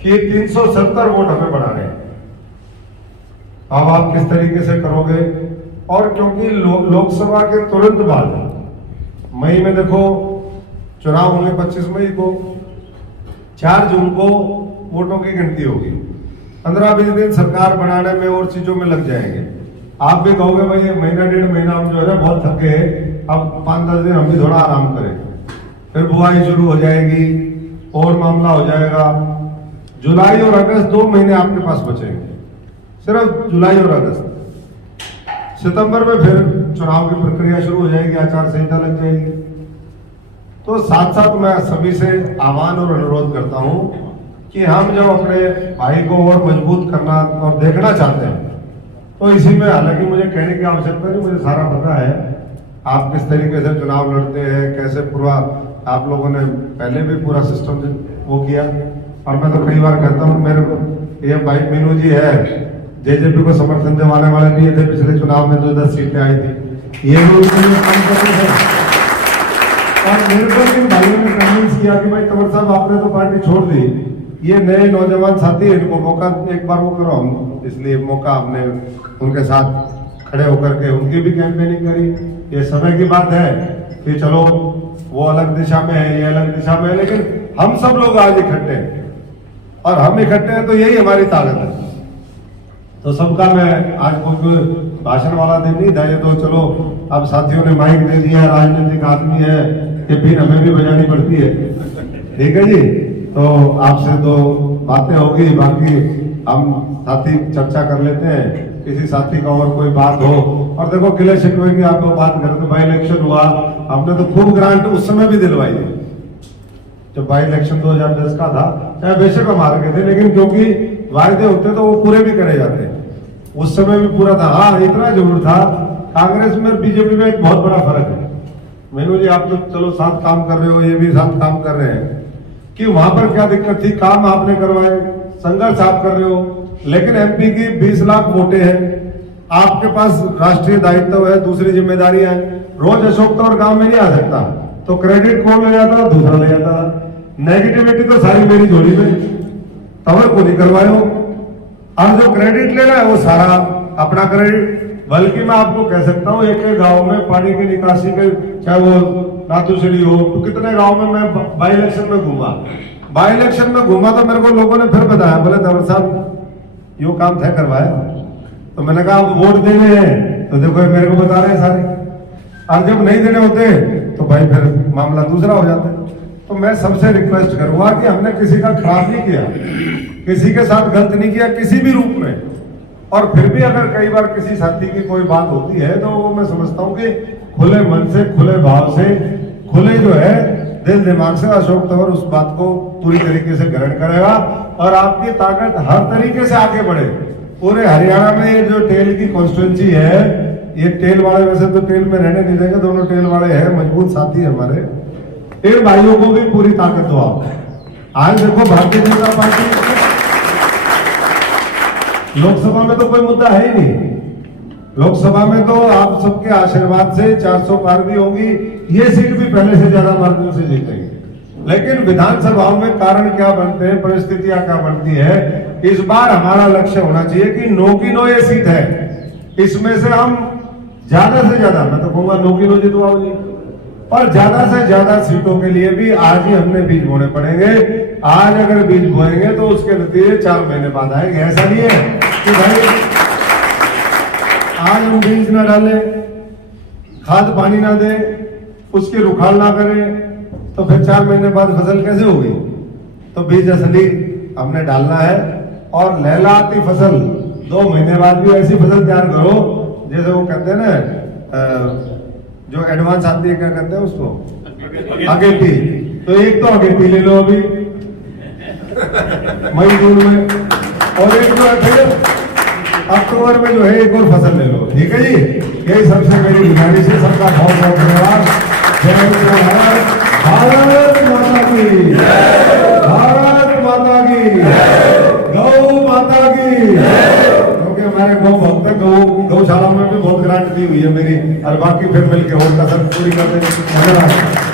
कि 370 वोट हमें बढ़ाने हैं। अब आप किस तरीके से करोगे? और क्योंकि लोकसभा के तुरंत बाद मई में देखो चुनाव होंगे 25 मई को, 4 जून को वोटों की गिनती होगी। 15-20 दिन सरकार बनाने में और चीजों में लग जाएंगे। आप भी कहोगे भाई ये महीना 1.5 महीना हम जो है बहुत थके हैं, अब 5-10 दिन हम भी थोड़ा आराम करें। फिर बुआई शुरू हो जाएगी और मामला हो जाएगा। जुलाई और अगस्त 2 महीने आपके पास बचेंगे, सिर्फ जुलाई और अगस्त। सितंबर में फिर चुनाव की प्रक्रिया शुरू हो जाएगी, आचार संहिता लग जाएगी। तो साथ साथ मैं सभी से आह्वान और अनुरोध करता हूं कि हम जब अपने भाई को और मजबूत करना और देखना चाहते हैं तो इसी में, हालांकि मुझे कहने की आवश्यकता नहीं, मुझे सारा पता है आप किस तरीके से चुनाव लड़ते हैं, कैसे पूरा आप लोगों ने पहले भी पूरा सिस्टम वो किया। और मैं तो कई बार कहता हूँ, मेरे ये भाई मीनू जी है, जेजेपी को समर्थन दिवाने वाले भी थे, पिछले चुनाव में जो 10 सीटें आई थी, ये भी काम करते थे। और मेरे को इन भाइयों ने कन्विंस किया कि भाई तंवर साहब आपने तो पार्टी छोड़ दी, ये नए नौजवान साथी है, इनको मौका एक बार वो करो। हम इसलिए मौका हमने उनके साथ खड़े होकर के उनकी भी कैंपेनिंग करी। ये समय की बात है कि चलो वो अलग दिशा में है, ये अलग दिशा में है, लेकिन हम सब लोग आज इकट्ठे हैं और हम इकट्ठे हैं तो यही हमारी ताकत है। तो सबका मैं आज कोई भाषण वाला दिन नहीं था, ये तो चलो अब साथियों ने माइक दे दिया, राजनीतिक आदमी है, ये फिर हमें भी बजानी पड़ती है। ठीक है जी, तो आपसे तो बातें होगी, बाकी हम साथी चर्चा कर लेते हैं। किसी साथी का और कोई बात हो, और देखो किले शिकवे की आपको बात करें तो बाई इलेक्शन हुआ, हमने तो खूब ग्रांट उस समय भी दिलवाई थी जब बाई इलेक्शन 2010 का था। चाहे बेशक हम हार गए थे, लेकिन क्योंकि वायदे होते तो वो पूरे भी करे जाते, उस समय भी पूरा था। हाँ, इतना जरूर था, कांग्रेस में बीजेपी में एक बहुत बड़ा फर्क है। मीनू जी आप तो चलो साथ काम कर रहे हो, ये भी साथ काम कर रहे हैं, कि वहां पर क्या दिक्कत थी, काम आपने करवाए, संघर्ष आप कर रहे हो, लेकिन एमपी की 20 लाख वोटें हैं, आपके पास राष्ट्रीय दायित्व है, दूसरी जिम्मेदारियां हैं। रोज अशोक तंवर गांव में नहीं आ सकता, तो क्रेडिट कौन ले जाता, दूसरा ले जाता। नेगेटिविटी तो सारी मेरी झोली में, तंवर को नहीं करवाए हो, और जो क्रेडिट लेना है वो सारा अपना क्रेडिट। बल्कि मैं आपको कह सकता हूँ, एक गांव में पानी की निकासी के, चाहे वो नाथुश्री हो, तो कितने गांव में मैं बाई इलेक्शन में घूमा। बाई इलेक्शन में घूमा तो मेरे को लोगों ने फिर बताया, बोले तंवर साहब यो काम तय करवाया। तो मैंने कहा आप वोट देने हैं तो देखो मेरे को बता रहे हैं सारे, और जब नहीं देने होते तो भाई फिर मामला दूसरा हो जाता है। तो मैं सबसे रिक्वेस्ट करूंगा कि हमने किसी का खराब नहीं किया, किसी के साथ गलत नहीं किया किसी भी रूप में। और फिर भी अगर कई बार किसी साथी की कोई बात होती है तो वो मैं समझता हूँ कि खुले मन से, खुले भाव से, खुले जो है दिल दिमाग से अशोक तंवर उस बात को पूरी तरीके से ग्रहण करेगा और आपकी ताकत हर तरीके से आगे बढ़े। पूरे हरियाणा में ये जो टेल की कॉन्स्टिट्यूएंसी है, ये टेल वाले वैसे तो टेल में रहने नहीं देंगे, दोनों टेल वाले हैं, मजबूत साथी है हमारे। इन भाइयों को भी पूरी ताकत दो आप। आज देखो भारतीय जनता पार्टी लोकसभा में तो कोई मुद्दा है ही नहीं, लोकसभा में तो आप सबके आशीर्वाद से 400 पार भी होगी, ये सीट भी पहले से ज्यादा मार्जिन से जीतेंगे। लेकिन विधानसभाओं में कारण क्या बनते हैं, परिस्थितियां क्या बनती है, इस बार हमारा लक्ष्य होना चाहिए कि 9 की 9 ये सीट है, इसमें से हम ज्यादा से ज्यादा, मैं तो कहूंगा 9 की 9 जितवाओ जी, और ज्यादा से ज्यादा सीटों के लिए भी आज ही हमने बीज बोने पड़ेंगे। आज अगर बीज बोएंगे तो उसके नतीजे 4 महीने बाद आएंगे। ऐसा नहीं है कि भाई आज हम बीज ना डालें, खाद पानी ना दें, उसकी रुखाल ना करें, तो फिर 4 महीने बाद फसल कैसे होगी। तो बीज असली हमने डालना है, और लहलाती फसल 2 महीने बाद भी ऐसी फसल तैयार करो जैसे वो कहते हैं ना, जो एडवांस आती है, क्या कहते हैं उसको, अगेती। तो एक तो अगेती ले लो अभी मई जून में, और एक तो अक्टूबर में जो है एक और फसल ले लो। ठीक है जी, यही सबसे मेरी गुजारिश है। सबका बहुत बहुत धन्यवाद। जय भारत माता की, भारत माता की, गौ माता की। क्योंकि हमारे गौ भक्त गौशाला में भी बहुत ग्रांट की हुई है मेरी, और बाकी फिर मिलकर और कसर पूरी करते हैं। धन्यवाद।